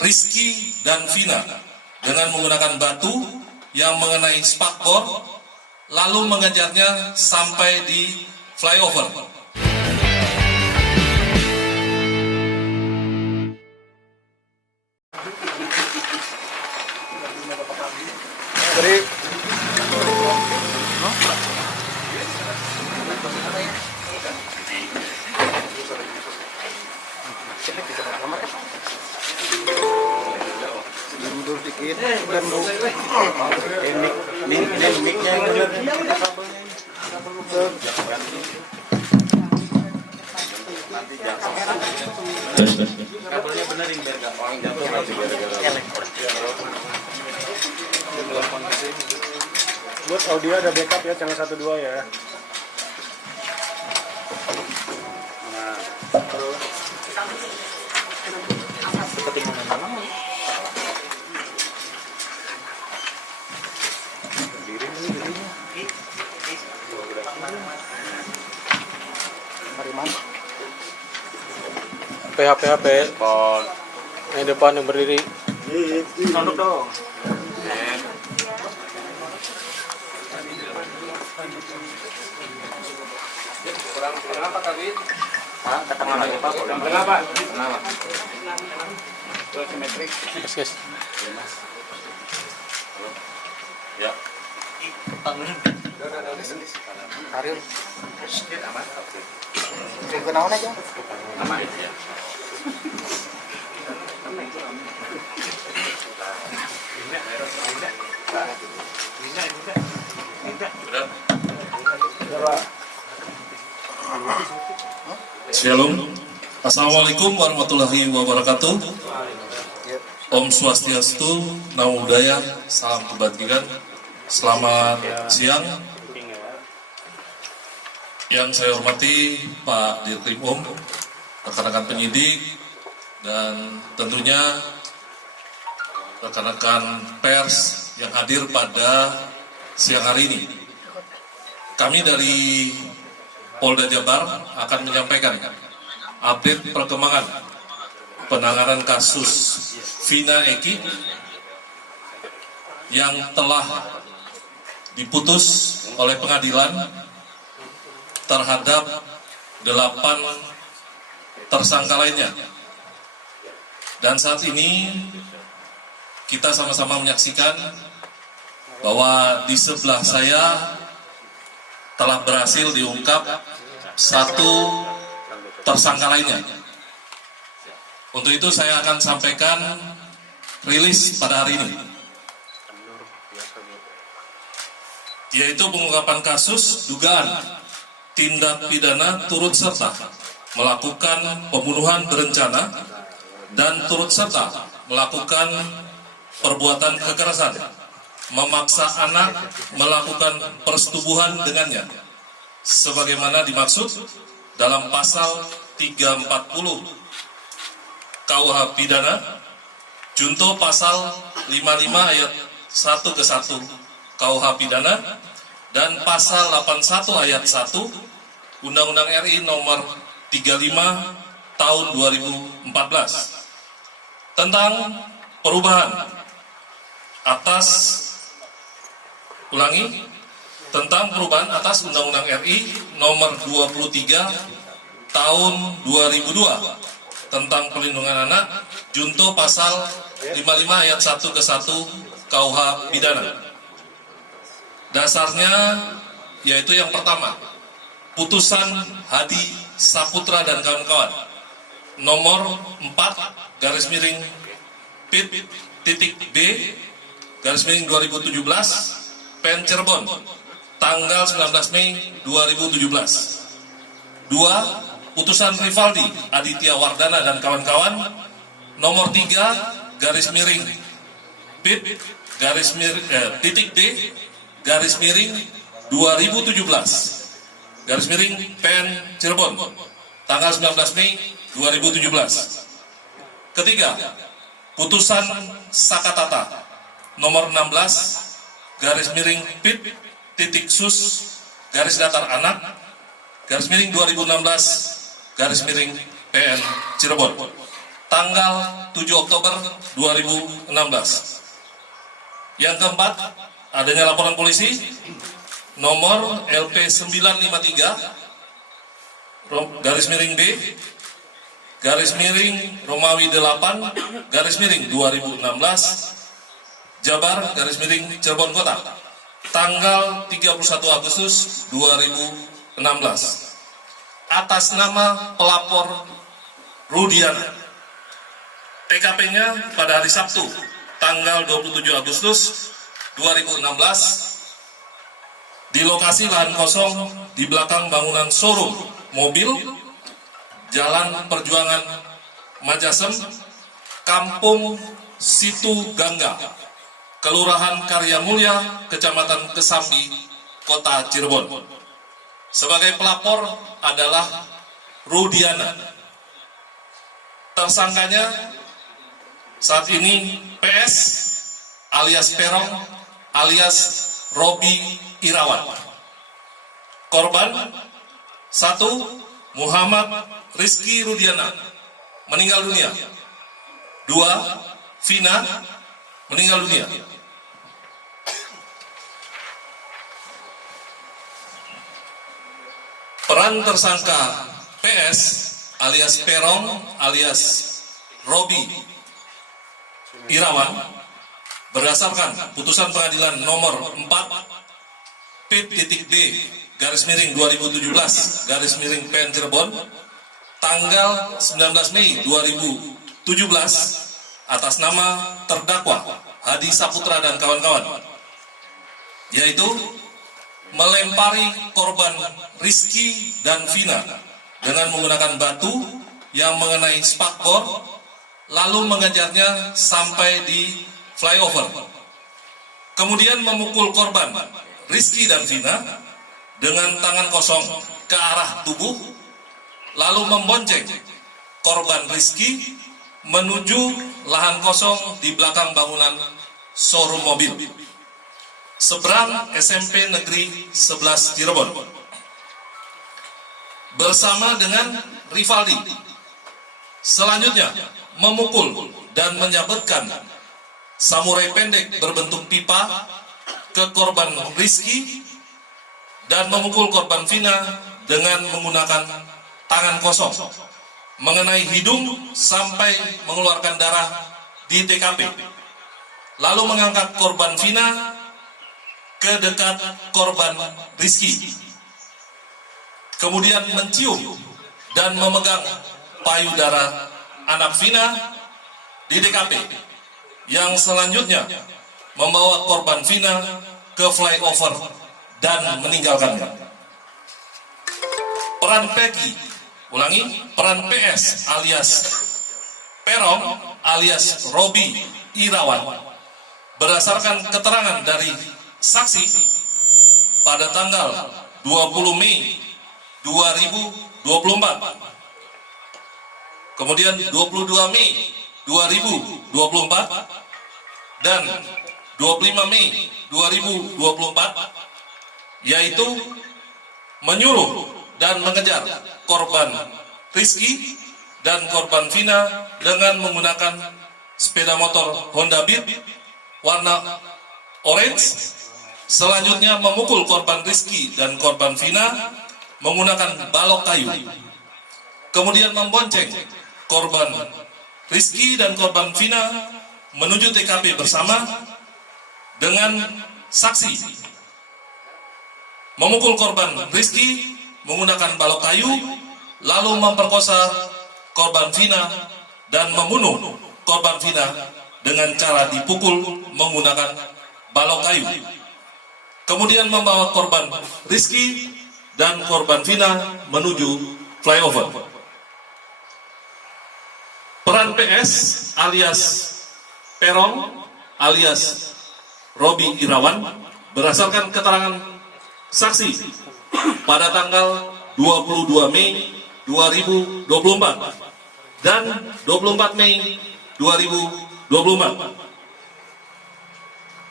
Rizky dan Vina dengan menggunakan batu yang mengenai spakbor lalu mengejarnya sampai di flyover. Mundur dikit dan mic-nya yang benar. Kabelnya benerin biar gampang jatuh. Buat audio ada backup ya, channel 1 2 ya. Nah, terus ketinggalan mana? Berdiri nih, berdirinya. Mari mana? HP. Yang depan yang berdiri. Tunduk dong. Kurang apa Kabin? Ke tengah lagi Pak. Kenapa? Kenapa? Terus simetrik. Yes. Ya. Karir. Aman. Oke. Tunggu naon aja. Aman ya. Shalom. Assalamualaikum warahmatullahi wabarakatuh. Om Swastiastu, Namo Buddhaya, salam kebajikan. Selamat siang. Yang saya hormati Pak Dirkrim Om, rekan-rekan penyidik, dan tentunya rekan-rekan pers yang hadir pada siang hari ini. Kami dari Polda Jabar akan menyampaikan update perkembangan penanganan kasus Vina Eki yang telah diputus oleh pengadilan terhadap 8 tersangka lainnya. Dan saat ini kita sama-sama menyaksikan bahwa di sebelah saya telah berhasil diungkap 1 tersangka lainnya. Untuk itu saya akan sampaikan rilis pada hari ini, yaitu pengungkapan kasus dugaan tindak pidana turut serta melakukan pembunuhan berencana dan turut serta melakukan perbuatan kekerasan, memaksa anak melakukan persetubuhan dengannya, sebagaimana dimaksud dalam pasal 340 KUH Pidana, junto pasal 55 ayat 1 ke 1 KUH Pidana, dan pasal 81 ayat 1 Undang-Undang RI nomor 35 tahun 2014 tentang perubahan atas Undang-Undang RI nomor 23 tahun 2002 tentang perlindungan anak, junto pasal 55 ayat 1 ke 1 KUH Pidana. Dasarnya yaitu yang pertama, putusan Hadi Saputra dan kawan-kawan nomor 4/Pit.B/2017 PN Cirebon tanggal 19 Mei 2017. 2. Putusan Rivaldi Aditya Wardana dan kawan-kawan nomor 3/B/2017 PN Cirebon tanggal 19 Mei 2017. Ketiga, putusan Sakatata nomor 16/Pit.Sus/Anak/2016/PN Cirebon tanggal 7 Oktober 2016. Yang keempat, adanya laporan polisi nomor LP 953 garis miring B garis miring Romawi 8 garis miring 2016 Jabar garis miring Cirebon Kota tanggal 31 Agustus 2016 atas nama pelapor Rudiana. TKP-nya pada hari Sabtu tanggal 27 Agustus 2016 di lokasi lahan kosong di belakang bangunan showroom mobil Jalan Perjuangan Majasem, Kampung Situ Gangga, Kelurahan Karya Mulya, Kecamatan Kesambi, Kota Cirebon. Sebagai pelapor adalah Rudiana. Tersangkanya saat ini PS alias Perong alias Robi Irawan. Korban 1. Muhammad Rizky Rudiana meninggal dunia. 2. Vina meninggal dunia. Peran tersangka PS alias Perong alias Robi Irawan berdasarkan putusan pengadilan nomor 4 P.D garis miring 2017 garis miring PN Cirebon tanggal 19 Mei 2017 atas nama terdakwa Hadi Saputra dan kawan-kawan, yaitu melempari korban Rizky dan Vina dengan menggunakan batu yang mengenai spakbor lalu mengejarnya sampai di flyover, kemudian memukul korban Rizky dan Vina dengan tangan kosong ke arah tubuh, lalu membonceng korban Rizky menuju lahan kosong di belakang bangunan showroom mobil seberang SMP Negeri 11 Cirebon. Bersama dengan Rivaldi, selanjutnya memukul dan menyabetkan samurai pendek berbentuk pipa ke korban Rizky dan memukul korban Vina dengan menggunakan tangan kosong mengenai hidung sampai mengeluarkan darah di TKP, lalu mengangkat korban Vina ke dekat korban Rizky, kemudian mencium dan memegang payudara anak Vina di TKP, yang selanjutnya membawa korban Vina ke flyover dan meninggalkannya. Peran Peggy, peran PS alias Perong alias Robi Irawan berdasarkan keterangan dari saksi pada tanggal 20 Mei 2024, kemudian 22 Mei 2024 dan 25 Mei 2024, yaitu menyuruh dan mengejar korban Rizky dan korban Vina dengan menggunakan sepeda motor Honda Beat warna orange. Selanjutnya memukul korban Rizky dan korban Vina menggunakan balok kayu, kemudian membonceng korban Rizky dan korban Vina menuju TKP bersama dengan saksi. Memukul korban Rizky menggunakan balok kayu, lalu memperkosa korban Vina dan membunuh korban Vina dengan cara dipukul menggunakan balok kayu. Kemudian membawa korban Rizky dan korban Vina menuju flyover. Peran PS alias Perong alias Robi Irawan berdasarkan keterangan saksi pada tanggal 22 Mei 2024 dan 24 Mei 2024.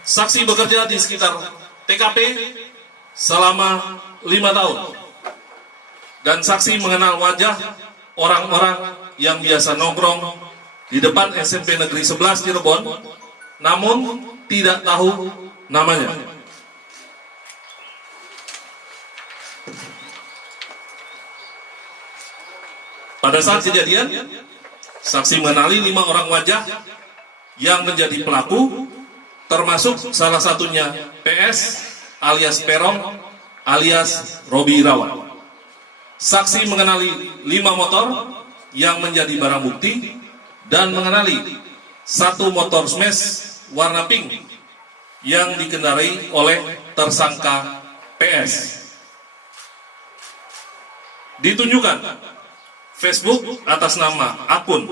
Saksi bekerja di sekitar TKP selama 5 tahun dan saksi mengenal wajah orang-orang yang biasa nongkrong di depan SMP Negeri 11 Cirebon, namun tidak tahu namanya. Pada saat kejadian, saksi mengenali 5 orang wajah yang menjadi pelaku, termasuk salah satunya PS alias Perong alias Robi Irawan. Saksi mengenali 5 motor yang menjadi barang bukti dan mengenali 1 motor smash warna pink yang dikendarai oleh tersangka PS. Ditunjukkan Facebook atas nama akun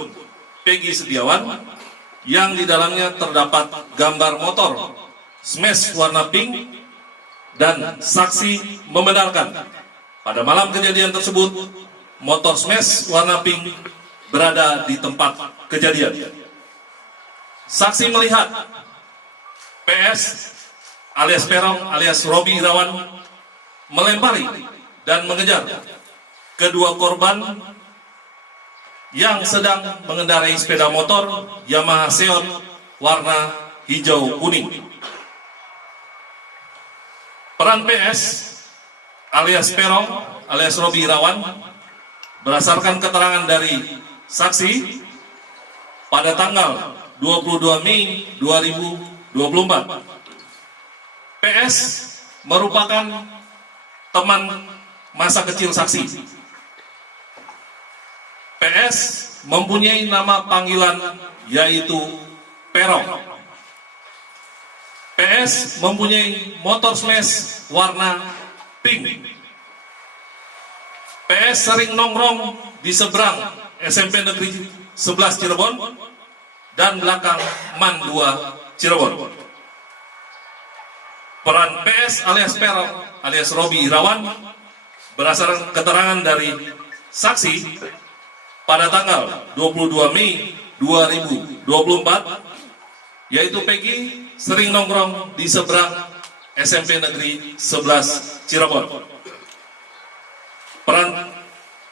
Peggy Setiawan yang di dalamnya terdapat gambar motor smash warna pink, dan saksi membenarkan pada malam kejadian tersebut motor smash warna pink berada di tempat kejadian. Saksi melihat PS alias Perong alias Robi Irawan melempari dan mengejar kedua korban yang sedang mengendarai sepeda motor Yamaha Seon warna hijau kuning. Peran PS alias Perong alias Robi Irawan berdasarkan keterangan dari saksi pada tanggal 22 Mei 2024. PS merupakan teman masa kecil saksi. PS mempunyai nama panggilan yaitu Perong. PS mempunyai motor smash warna pink. PS sering nongkrong di seberang SMP Negeri 11 Cirebon dan belakang MAN 2 Cirebon. Peran PS alias Perong alias Robi Irawan berdasarkan keterangan dari saksi pada tanggal 22 Mei 2024, yaitu Peggy sering nongkrong di seberang SMP Negeri 11 Cirebon. Peran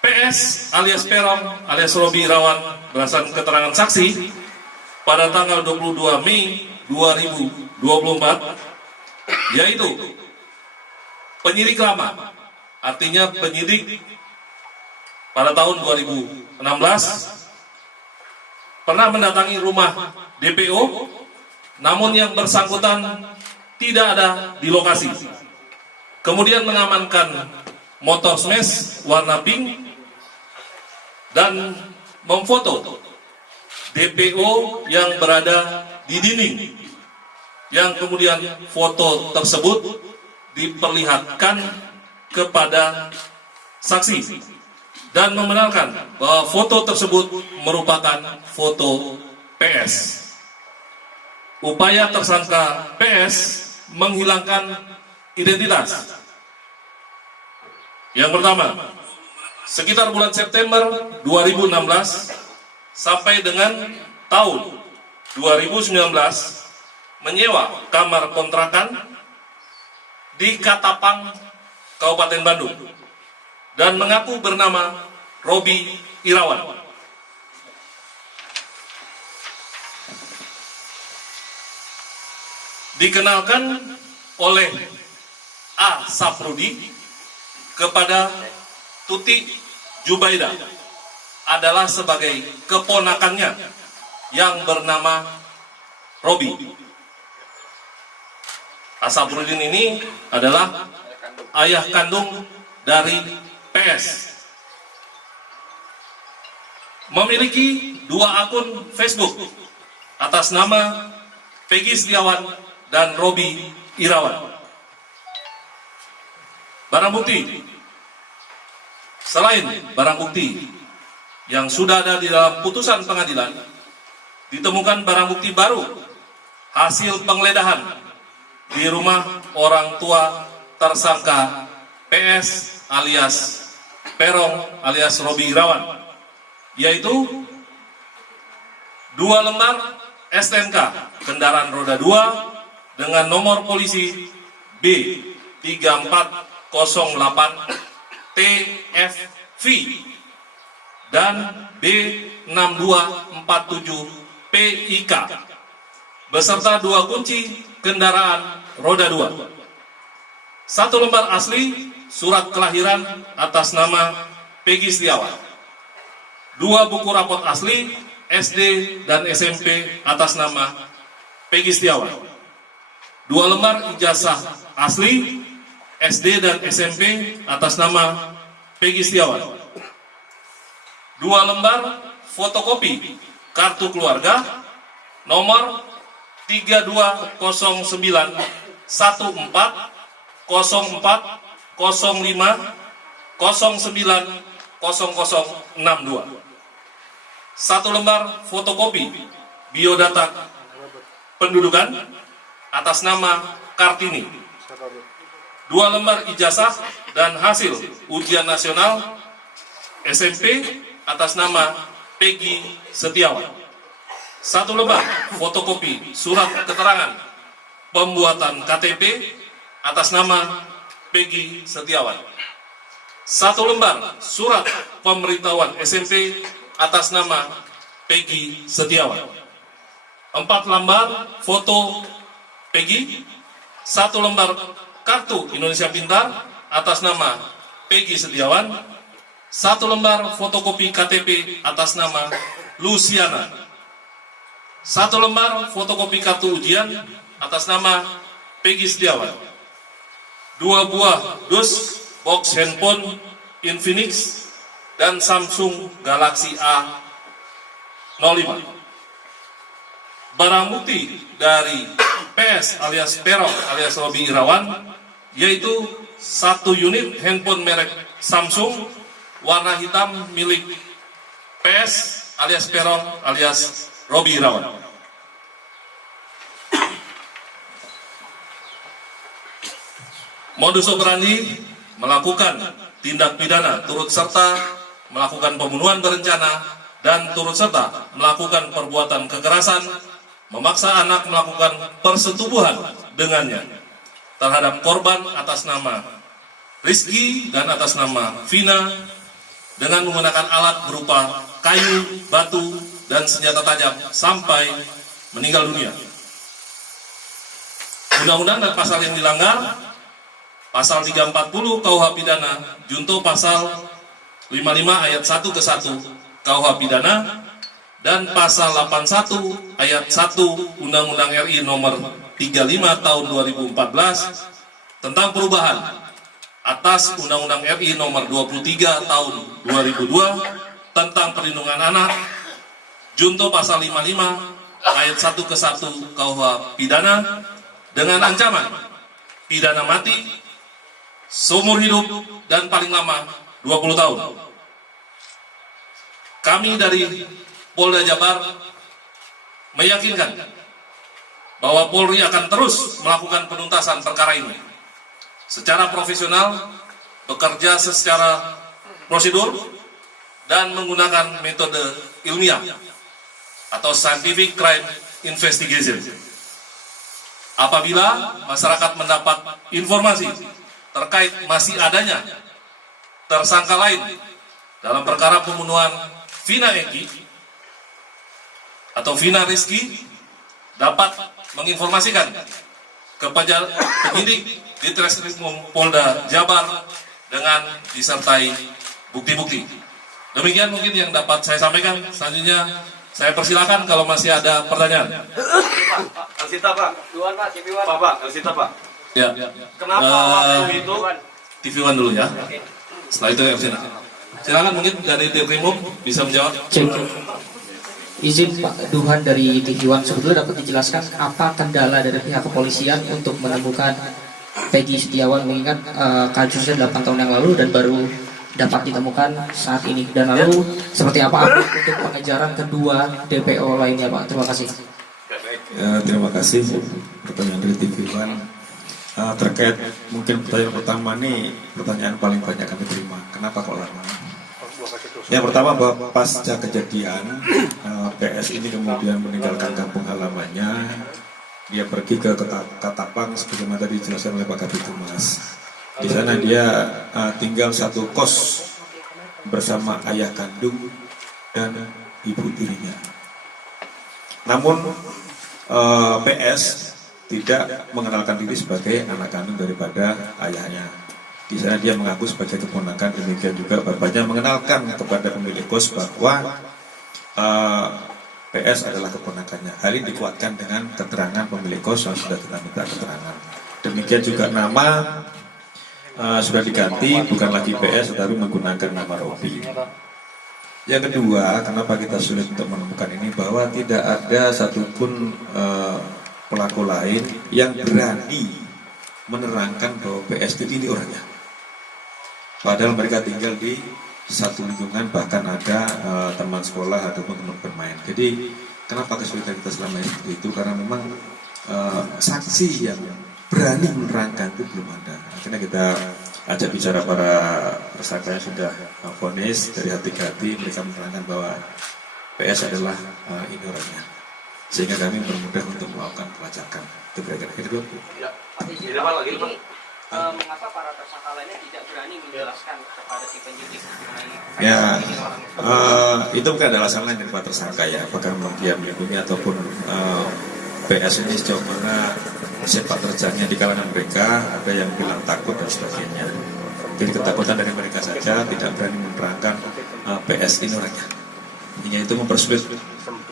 PS alias Perong alias Robi Irawan berdasarkan keterangan saksi pada tanggal 22 Mei 2024, yaitu penyidik lama, artinya penyidik pada tahun 2016 pernah mendatangi rumah DPO, namun yang bersangkutan tidak ada di lokasi. Kemudian mengamankan motor smash warna pink dan memfoto DPO yang berada di dinding, yang kemudian foto tersebut diperlihatkan kepada saksi dan membenarkan bahwa foto tersebut merupakan foto PS. Upaya tersangka PS menghilangkan identitas. Yang pertama, sekitar bulan September 2016 sampai dengan tahun 2019 menyewa kamar kontrakan di Katapang, Kabupaten Bandung, dan mengaku bernama Robi Irawan. Dikenalkan oleh A. Saprudi kepada Tuti Jubaida adalah sebagai keponakannya yang bernama Robi. A. Saprudin ini adalah ayah kandung dari PS. Memiliki 2 akun Facebook atas nama Peggy Setiawan dan Robi Irawan. Barang bukti. Selain barang bukti yang sudah ada di dalam putusan pengadilan, ditemukan barang bukti baru hasil penggeledahan di rumah orang tua tersangka PS alias Perong alias Robi Irawan, yaitu 2 lembar STNK kendaraan roda 2 dengan nomor polisi B3408 TFV dan B3408 6247 PIK beserta 2 kunci kendaraan roda 2. 1 lembar asli surat kelahiran atas nama Peggy Setiawan. 2 buku rapot asli SD dan SMP atas nama Peggy Setiawan. 2 lembar ijazah asli SD dan SMP atas nama Peggy Setiawan. 2 lembar fotokopi kartu keluarga nomor 32040405090062. 1 lembar fotokopi biodata pendudukan atas nama Kartini. 2 lembar ijazah dan hasil ujian nasional SMP atas nama Peggy Setiawan. 1 lembar fotokopi surat keterangan pembuatan KTP atas nama Peggy Setiawan. 1 lembar surat pemberitahuan SMP atas nama Peggy Setiawan. 4 lembar foto Peggy. 1 lembar kartu Indonesia Pintar atas nama Peggy Setiawan. 1 lembar fotokopi KTP atas nama Luciana. 1 lembar fotokopi kartu ujian atas nama Peggy Setiawan. 2 buah dus box handphone Infinix dan Samsung Galaxy A05. Barang bukti dari PS alias Perong alias Robi Irawan yaitu 1 unit handphone merek Samsung warna hitam milik PS alias Perong alias Robi Irawan. Modus operandi melakukan tindak pidana turut serta melakukan pembunuhan berencana dan turut serta melakukan perbuatan kekerasan, memaksa anak melakukan persetubuhan dengannya terhadap korban atas nama Rizky dan atas nama Vina dengan menggunakan alat berupa kayu, batu, dan senjata tajam sampai meninggal dunia. Undang-undang dan pasal yang dilanggar: Pasal 340 KUH Pidana junto pasal 55 ayat 1 ke 1 KUH Pidana dan pasal 81 ayat 1 Undang-Undang RI nomor 35 tahun 2014 tentang perubahan atas Undang-Undang RI nomor 23 tahun 2002 tentang perlindungan anak junto pasal 55 ayat 1 ke 1 KUH Pidana dengan ancaman pidana mati seumur hidup dan paling lama 20 tahun. Kami dari Polda Jabar meyakinkan bahwa Polri akan terus melakukan penuntasan perkara ini secara profesional, bekerja secara prosedur, dan menggunakan metode ilmiah atau scientific crime investigation. Apabila masyarakat mendapat informasi terkait masih adanya tersangka lain dalam perkara pembunuhan Vina Eki atau Vina Rizky, dapat menginformasikan kepada penyidik di Treskrimum Polda Jabar dengan disertai bukti-bukti. Demikian mungkin yang dapat saya sampaikan. Selanjutnya saya persilakan kalau masih ada pertanyaan. Elsita Pak. Duan Pak, TV One. Pak, Elsita Pak. Ya. Kenapa waktu itu TV One dulu ya. Setelah itu Elsita. Silakan mungkin dari Treskrimum bisa menjawab. Cek. Izin Pak Duhan dari TV One, sebetulnya dapat dijelaskan apa kendala dari pihak kepolisian untuk menemukan Peggy Setiawan, mengingat kasusnya 8 tahun yang lalu dan baru dapat ditemukan saat ini, dan lalu seperti apa update untuk pengejaran kedua DPO lainnya Pak? Terima kasih. Terima kasih pertanyaan dari TV One. Terkait mungkin pertanyaan pertama nih pertanyaan paling banyak kami terima. Kenapa kok lama? Yang pertama bahwa pasca kejadian PS ini kemudian meninggalkan kampung halamannya, dia pergi ke Katapang sebagaimana tadi dijelaskan oleh Pak Kabid Humas. Di sana dia tinggal satu kos bersama ayah kandung dan ibu tirinya. Namun PS tidak mengenalkan diri sebagai anak kandung daripada ayahnya. Di sana dia mengaku sebagai keponakan, demikian juga bapaknya mengenalkan kepada pemilik kos bahwa PS adalah keponakannya. Hal ini dikuatkan dengan keterangan pemilik kos yang sudah kita minta keterangan. Demikian juga nama sudah diganti, bukan lagi PS tetapi menggunakan nama Robi. Yang kedua, kenapa kita sulit untuk menemukan ini, bahwa tidak ada satupun pelaku lain yang berani menerangkan bahwa PS itu ini orangnya. Padahal mereka tinggal di satu lingkungan, bahkan ada teman sekolah ataupun teman bermain. Jadi kenapa kesulitan kita selama ini seperti itu? Karena memang saksi yang berani menerangkan itu belum ada. Akhirnya kita ajak bicara para tersangka yang sudah vonis dari hati ke hati, mereka menerangkan bahwa PS adalah ini orangnya, sehingga kami bermudah untuk melakukan pelacakan. Itu kira-kira dulu. Ya. Jadi mengapa para tersangka lainnya tidak berani menjelaskan kepada si penyidik mengenai Ya, ini orangnya? itu bukan ada alasan lain dari para tersangka ya, apakah memang dia melindungi ataupun PS ini sejauh mana sepak terjangnya di kalangan mereka, ada yang bilang takut dan sebagainya. Jadi ketakutan dari mereka saja, tidak berani menerangkan PS ini orangnya. Hingga itu mempersulit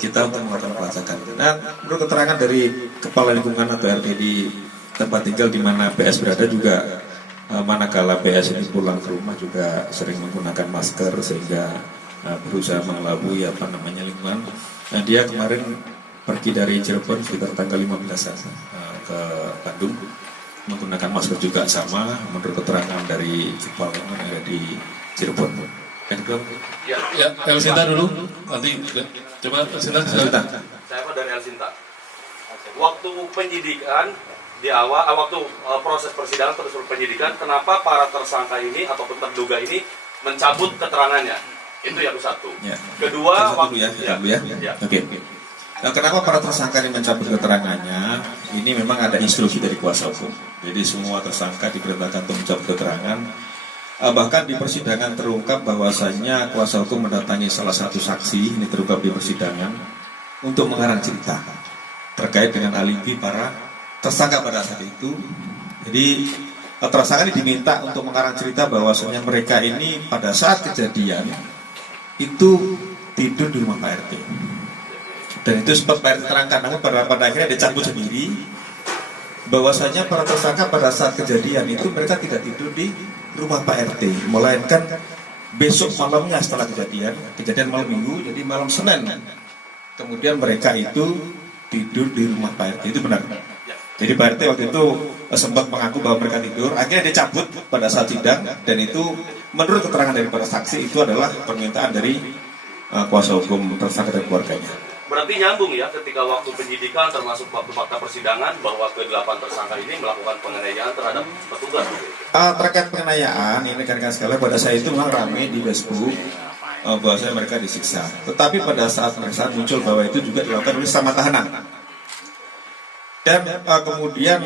kita untuk melakukan pelacakan. Dan menurut keterangan dari kepala lingkungan atau RT di tempat tinggal di mana PS berada juga, manakala PS ini pulang ke rumah juga sering menggunakan masker sehingga berusaha mengelabui lingkungan. Nah, dia kemarin pergi dari Cirebon sekitar tanggal 15-an ke Bandung menggunakan masker juga sama menurut keterangan dari kepala yang ada di Cirebon. Ya, Elsinta dulu. Nanti coba Elsinta. Saya Pak dari Elsinta. Waktu penyidikan di awal, waktu proses persidangan terus penyidikan, kenapa para tersangka ini ataupun terduga ini mencabut keterangannya? Itu yang satu. Ya. Kedua, Satu ya. Oke. Nah, kenapa para tersangka ini mencabut keterangannya? Ini memang ada instruksi dari kuasa hukum. Jadi semua tersangka diperintahkan untuk mencabut keterangan. Bahkan di persidangan terungkap bahwasannya kuasa hukum mendatangi salah satu saksi, ini terungkap di persidangan, untuk mengarang cerita terkait dengan alibi para tersangka pada saat itu. Jadi tersangka ini diminta untuk mengarang cerita bahwasannya mereka ini pada saat kejadian itu tidur di rumah Pak RT. Dan itu sempat Pak RT terangkan, namun pada akhirnya dicabut sendiri bahwasanya para tersangka pada saat kejadian itu mereka tidak tidur di rumah Pak RT, melainkan besok malamnya setelah kejadian malam Minggu, jadi malam Senin, kemudian mereka itu tidur di rumah Pak RT. Itu benar. Jadi Pak RT waktu itu sempat mengaku bahwa mereka tidur, akhirnya dicabut pada saat sidang, dan itu menurut keterangan dari para saksi itu adalah permintaan dari kuasa hukum tersangka dan keluarganya. berarti nyambung ya ketika waktu penyidikan termasuk waktu fakta persidangan bahwa ke-8 tersangka ini melakukan penganiayaan terhadap petugas. Terkait penganiayaan, ini rekan-rekan sekalian, pada saya itu memang ramai di Facebook bahwasanya mereka disiksa. Tetapi pada saat pemeriksaan muncul bahwa itu juga dilakukan oleh sesama tahanan. Dan kemudian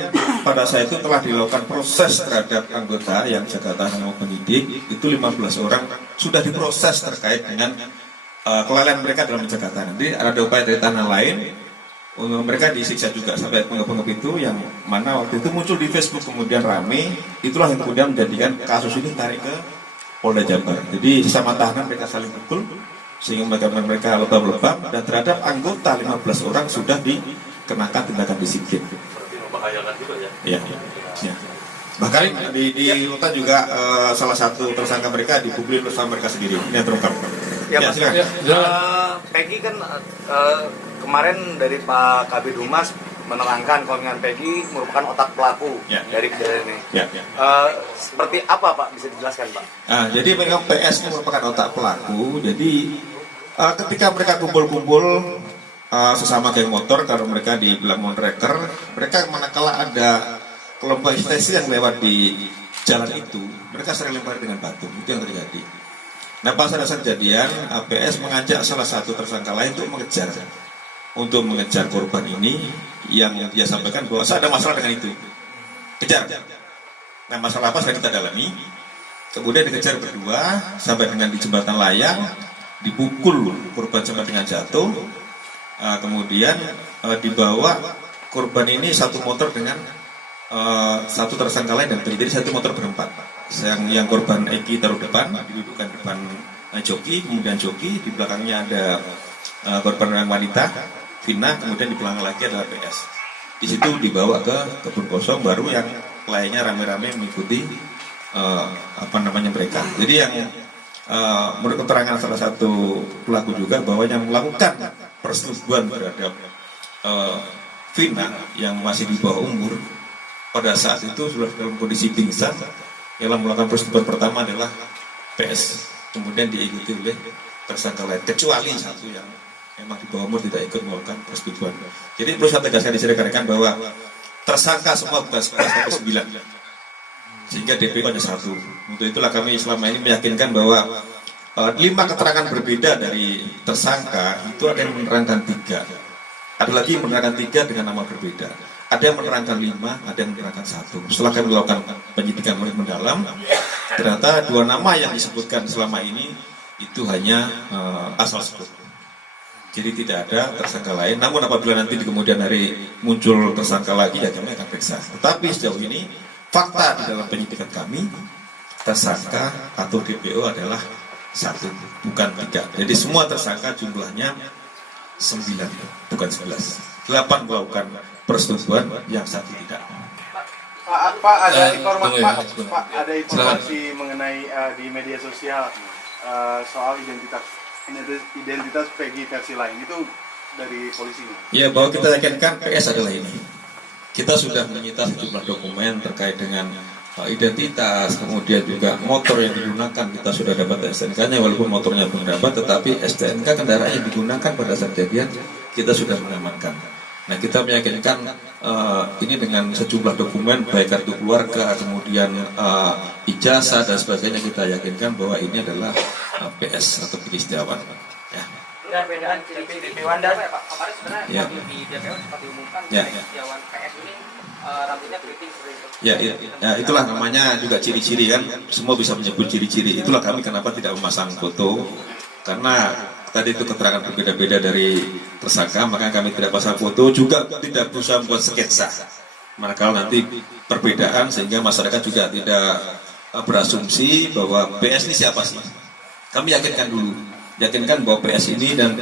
pada saat itu telah dilakukan proses terhadap anggota yang jaga tahanan maupun penyidik, itu 15 orang sudah diproses terkait dengan kelalaian mereka dalam menjaga tahanan. Jadi ada upaya dari tahanan lain, mereka disiksa juga sampai penggep-penggep itu yang mana waktu itu muncul di Facebook kemudian rame, itulah yang kemudian menjadikan kasus ini tarik ke Polda Jabar. Jadi sesama tahanan mereka saling pukul sehingga mereka lebam-lebam, dan terhadap anggota 15 orang sudah dikenakan tindakan disiplin. Berarti membahayakan juga ya. Iya. Ya. Bahkan di Rutan juga salah satu tersangka mereka dipukuli bersama mereka sendiri. Ini yang terungkap. Ya, Ya, Pak. silakan. Peggy kan kemarin dari Pak Kabid Humas menerangkan kalau dengan Peggy merupakan otak pelaku dari kejadian ini. Ya. Seperti apa Pak? Bisa dijelaskan Pak? Jadi memang PS ini merupakan otak pelaku. Jadi ketika mereka kumpul-kumpul sesama geng motor, kalau mereka dibilang monreker, mereka manakala ada kelompok ekstasi yang lewat di jalan itu, mereka sering lempar dengan batu. Itu yang terjadi. Nah, pas ada kejadian, PS mengajak salah satu tersangka lain untuk mengejar korban ini, yang dia sampaikan bahwa saya ada masalah dengan itu. Kejar. Nah, masalah apa sedang kita dalami. Kemudian dikejar berdua sampai dengan di jembatan layang. dipukul korban sampai dengan jatuh, kemudian dibawa korban ini satu motor dengan satu tersangka lain dan jadi satu motor berempat. Yang korban Eki taruh depan, didudukkan depan joki, kemudian joki di belakangnya ada korban yang wanita Vina, kemudian di belakang lagi adalah PS. Di situ dibawa ke kebun kosong, baru yang lainnya rame-rame mengikuti mereka. Jadi yang menurut keterangan salah satu pelaku juga bahwa yang melakukan persetubuhan terhadap Vina yang masih di bawah umur pada saat itu sudah dalam kondisi pingsan. Yang melakukan persetubuhan pertama adalah PS, kemudian diikuti oleh tersangka lain, kecuali satu yang memang di bawah umur tidak ikut melakukan persetubuhan. Jadi perlu saya tegaskan di sini rekan-rekan bahwa tersangka semua bukan 11 atau 9, sehingga DPO hanya 1. Untuk itulah kami selama ini meyakinkan bahwa 5 keterangan berbeda dari tersangka itu ada yang menerangkan 3, ada lagi yang menerangkan 3 dengan nama berbeda, ada yang menerangkan 5, ada yang menerangkan 1. Setelah kami melakukan penyidikan lebih mendalam, ternyata 2 nama yang disebutkan selama ini itu hanya asal sebut. Jadi tidak ada tersangka lain. Namun apabila nanti di kemudian hari muncul tersangka lagi, ya kami akan periksa. Tetapi sejauh ini fakta di dalam penyidikan kami, tersangka atau DPO adalah 1, bukan 3. Jadi semua tersangka jumlahnya 9, bukan 11. 8 melakukan persetubuhan, yang 1 tidak. Pak, ada informasi mengenai di media sosial soal identitas Peggy versi lain itu dari polisi. Ya, bahwa kita yakinkan PS adalah ini. Kita sudah menyita sejumlah dokumen terkait dengan identitas, kemudian juga motor yang digunakan. Kita sudah dapat STNK-nya, walaupun motornya belum dapat, tetapi STNK kendaraan yang digunakan pada saat kejadian kita sudah mengamankan. Nah, kita meyakinkan ini dengan sejumlah dokumen, baik kartu keluarga, kemudian ijazah dan sebagainya, kita yakinkan bahwa ini adalah PS atau Peggy Setiawan. Ya. Perbedaan ciri-ciri Wanda Pak, kemarin sebenarnya di DPO sempat diumumkan Setiawan PS ini rambutnya keriting seperti itu. Ya, itulah namanya juga ciri-ciri kan, semua bisa menyebut ciri-ciri. Itulah kami kenapa tidak memasang foto, karena tadi itu keterangan berbeda-beda dari tersangka, maka kami tidak pasang foto, juga tidak berusaha membuat sketsa. Manakala nanti perbedaan sehingga masyarakat juga tidak berasumsi bahwa PS ini siapa sih. Kami yakinkan dulu, yakinkan bahwa PS ini dan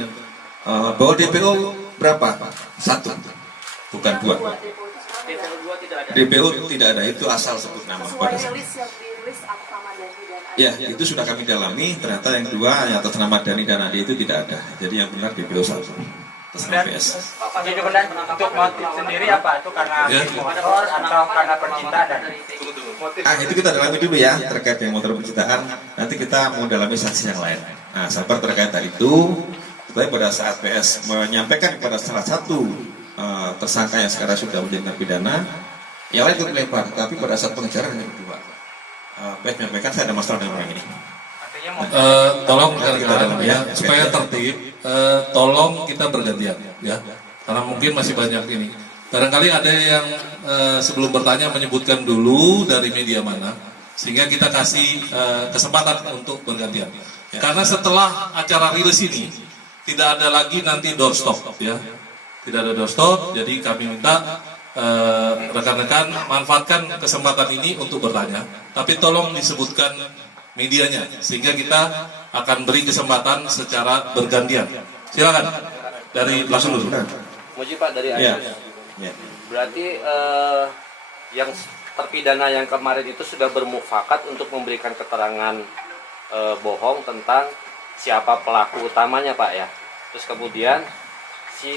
bahwa DPO berapa? 1, bukan 2. DPO tidak ada, itu asal sebut nama. Pada saat. Ya, itu sudah kami dalami, ternyata yang 2 yang atas nama Dani dan Adi itu tidak ada. Jadi yang benar DPO 1. PS. Jadi benar untuk motif sendiri apa? Itu karena motor atau karena percintaan? Itu kita dalami dulu ya, terkait dengan motor percintaan. Nanti kita mau dalami saksi yang lain. Nah, sabar terkait hal itu. Tapi pada saat PS menyampaikan kepada salah satu tersangka yang sekarang sudah menjadi narapidana, yang lain itu melempar. Tapi pada saat pengejaran hanya berdua. PS menyampaikan saya ada masalah dengan orang ini. Tolong rekan-rekan ya, supaya tertib, tolong kita bergantian ya, karena mungkin masih banyak ini. Barangkali ada yang sebelum bertanya menyebutkan dulu dari media mana, sehingga kita kasih kesempatan untuk bergantian. Karena setelah acara rilis ini tidak ada lagi nanti doorstop ya, tidak ada doorstop. Jadi kami minta rekan-rekan manfaatkan kesempatan ini untuk bertanya, tapi tolong disebutkan medianya, sehingga kita akan beri kesempatan secara bergantian. Silakan dari langsung dulu. Muji Pak dari Ayus. Berarti yang terpidana yang kemarin itu sudah bermufakat untuk memberikan keterangan bohong tentang siapa pelaku utamanya Pak ya. Terus kemudian si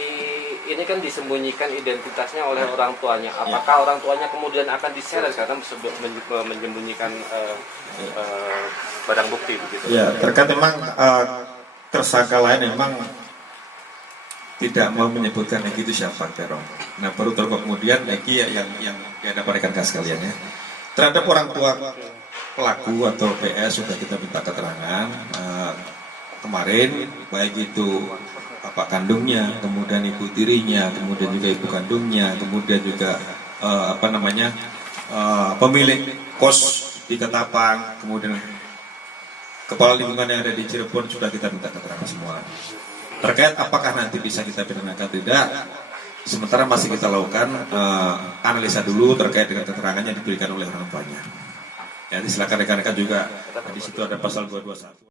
ini kan disembunyikan identitasnya oleh orang tuanya. Apakah orang tuanya kemudian akan diseret karena menyembunyikan barang bukti begitu? Ya, terkait memang tersangka lain memang tidak mau menyebutkan Eki itu siapa, Terong. Nah, baru kemudian Eki yang dapat rekan sekalian ya. Terhadap orang tua pelaku atau PS sudah kita minta keterangan kemarin, baik itu bapak kandungnya, kemudian ibu tirinya, kemudian juga ibu kandungnya, kemudian juga pemilik kos di Ketapang, kemudian kepala lingkungan yang ada di Cirebon sudah kita minta keterangan semua. Terkait apakah nanti bisa kita pidanakan tidak, sementara masih kita lakukan analisa dulu terkait dengan keterangan yang diberikan oleh orang tuanya. Jadi silakan rekan-rekan juga, di situ ada pasal 221.